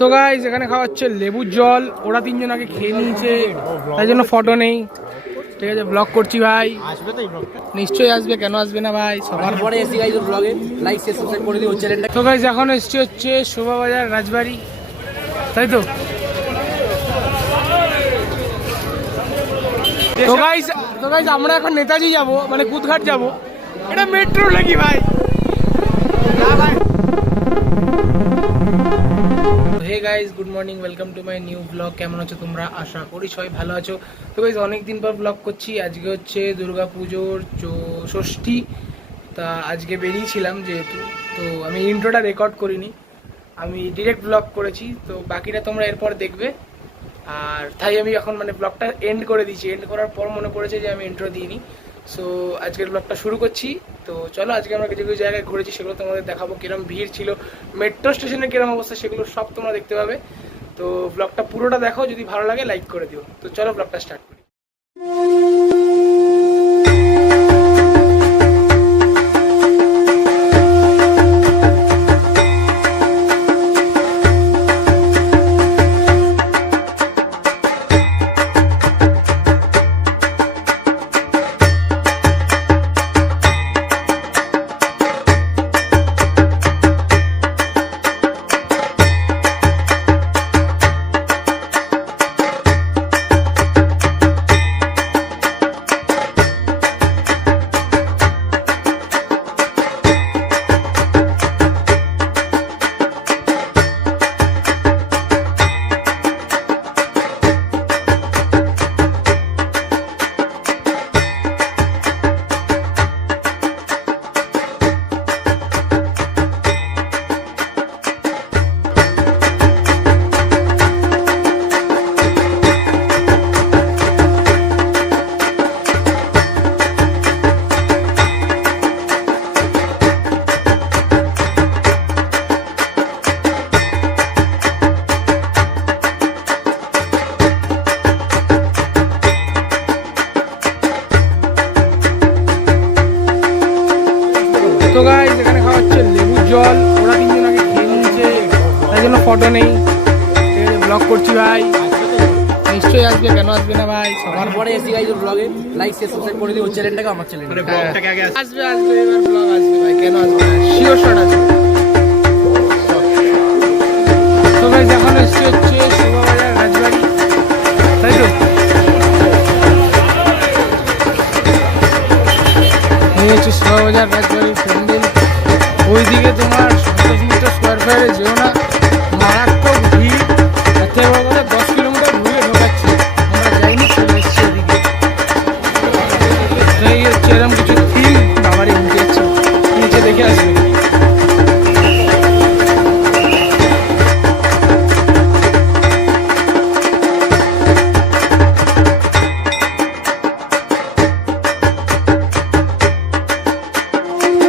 তো গাইস এখানে খাওয়া হচ্ছে লেবুর জল, ওরা তিনজন আগে খেয়ে নিয়েছে তাই জন্য ফটো নেই। ঠিক আছে, ব্লগ করছি ভাই, নিশ্চয়ই আসবে, কেন আসবে না ভাই, সবার পরে এসি গাইস ব্লগে লাইক শেয়ার সাবস্ক্রাইব করে দিও চ্যানেলটা। তো গাইস এখন এসছি হচ্ছে শোভাবাজার রাজবাড়ি, তাই তো। তো গাইস আমরা এখন নেতাজি যাব, মানে কুদঘাট যাব। এটা মেট্রো নাকি ভাই? Hey guys, good morning, welcome to my new blog. কেমন আছো তোমরা? আশা করি সবাই ভালো আছো। তো গাইস অনেকদিন পর ব্লগ করছি। আজকে হচ্ছে দুর্গা পুজোর ষষ্ঠী, তা আজকে বেরিয়েছিলাম যেহেতু, তো আমি ইন্ট্রোটা রেকর্ড করিনি, আমি ডিরেক্ট ব্লগ করেছি। তো বাকিটা তোমরা এরপর দেখবে। আর তাই আমি এখন মানে ব্লগটা এন্ড করে দিয়েছি। এন্ড করার পর মনে পড়েছে যে আমি ইন্ট্রো দিইনি। সো আজকের ব্লগটা শুরু করছি। তো চলো, আজকে আমরা কিছু কিছু জায়গায় ঘুরেছি, সেগুলো তোমাদের দেখাবো। কিরম ভিড় ছিল, মেট্রো স্টেশনে কিরম অবস্থা, সেগুলো সব তোমরা দেখতে পাবে। তো ব্লগটা পুরোটা দেখো, যদি ভালো লাগে লাইক করে দিও। তো চলো ব্লগটা স্টার্ট করি। তো গাইস এখানে খাওয়া হচ্ছে লেবুর জল, ওরা তিনজন আগে খেয়ে নিয়েছে তাই জন্য ফটো নেই। ঠিক আছে, ব্লগ করছি ভাই, নিশ্চয়ই আসবে, কেন আসবে না ভাই, সবার পরে এসি গাইস ব্লগে লাইক শেয়ার সাবস্ক্রাইব করে দিও চ্যানেলটাকে, আমার চ্যানেল মানে ব্লগটাকে আগে আসবে এবার ব্লগ আসবে ভাই, কেন আসবে না, শিওর শট আসবে। তো গাইস এখন এসছি হচ্ছে শোভাবাজার রাজবাড়ি, তাই তো। এই হচ্ছে শোভাবাজার রাজবাড়ির প্যান্ডেল। ওইদিকে তোমার 50 মিটার স্কোয়ার ফায়ারে যেও না, মারাত্মক ভিড়। তার থেকে বড় কথা 10 কিলোমিটার ঘুরে ঢোকাচ্ছে, আমরা যাইনি, চলে এসছি এদিকে। তো এই হচ্ছে এরকম কিছু থিম, বাবারই উঠে যাচ্ছে, নিচে দেখে আসবে। তো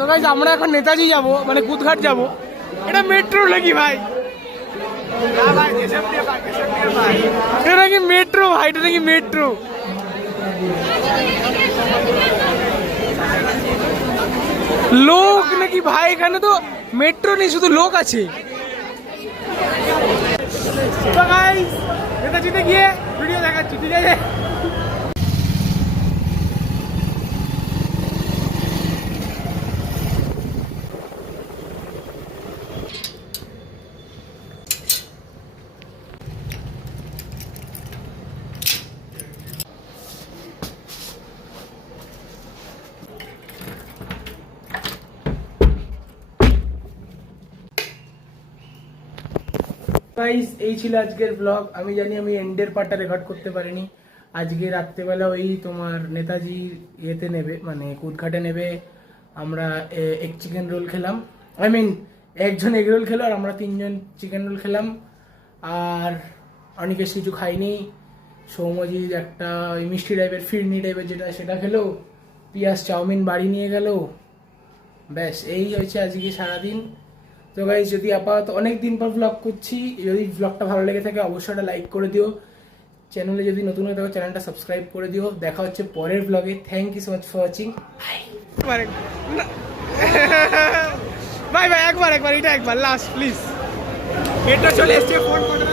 তো গাইজ আমরা এখন নেতাজি যাব, মানে কুদঘাট যাব। এটা মেট্রো নাকি ভাই? এটা নাকি মেট্রো ভাই, এটা নাকি মেট্রো। লোক নাকি ভাই, এখানে তো মেট্রো নেই, শুধু লোক আছে। তো গাইস নেতাজিতে গিয়ে ভিডিও দেখাচ্ছি, ঠিক আছে? গাইস এই ছিল আজকের ব্লগ। আমি জানি আমি এন্ডের পার্টটা রেকর্ড করতে পারিনি। আজকে রাত্রেবেলা ওই তোমার নেতাজি ইয়েতে নেবে, মানে কুদঘাটে নেবে। আমরা এক চিকেন রোল খেলাম, আই মিন একজন এগ রোল খেলো আর আমরা 3জন চিকেন রোল খেলাম। আর অনেকের কিছু খাইনি। সৌমজিৎ একটা ওই মিষ্টি টাইপের ফিরনি টাইপের যেটা, সেটা খেলো। পিঁয়াজ চাউমিন বাড়ি নিয়ে গেল। ব্যাস এই হয়েছে আজকে সারাদিন। তো গাইজ যদি আপাতত অনেক দিন পর ব্লগ করছি, যদি ব্লগটা ভালো লেগে থাকে অবশ্যই একটা লাইক করে দিও। চ্যানেলে যদি নতুন হয়ে থাকো চ্যানেলটা সাবস্ক্রাইব করে দিও। দেখা হচ্ছে পরের ব্লগে। Thank you so much for watching. Bye bye. একবার এটা একবার লাস্ট প্লিজ। এটা চলে এসছে ফোন করে।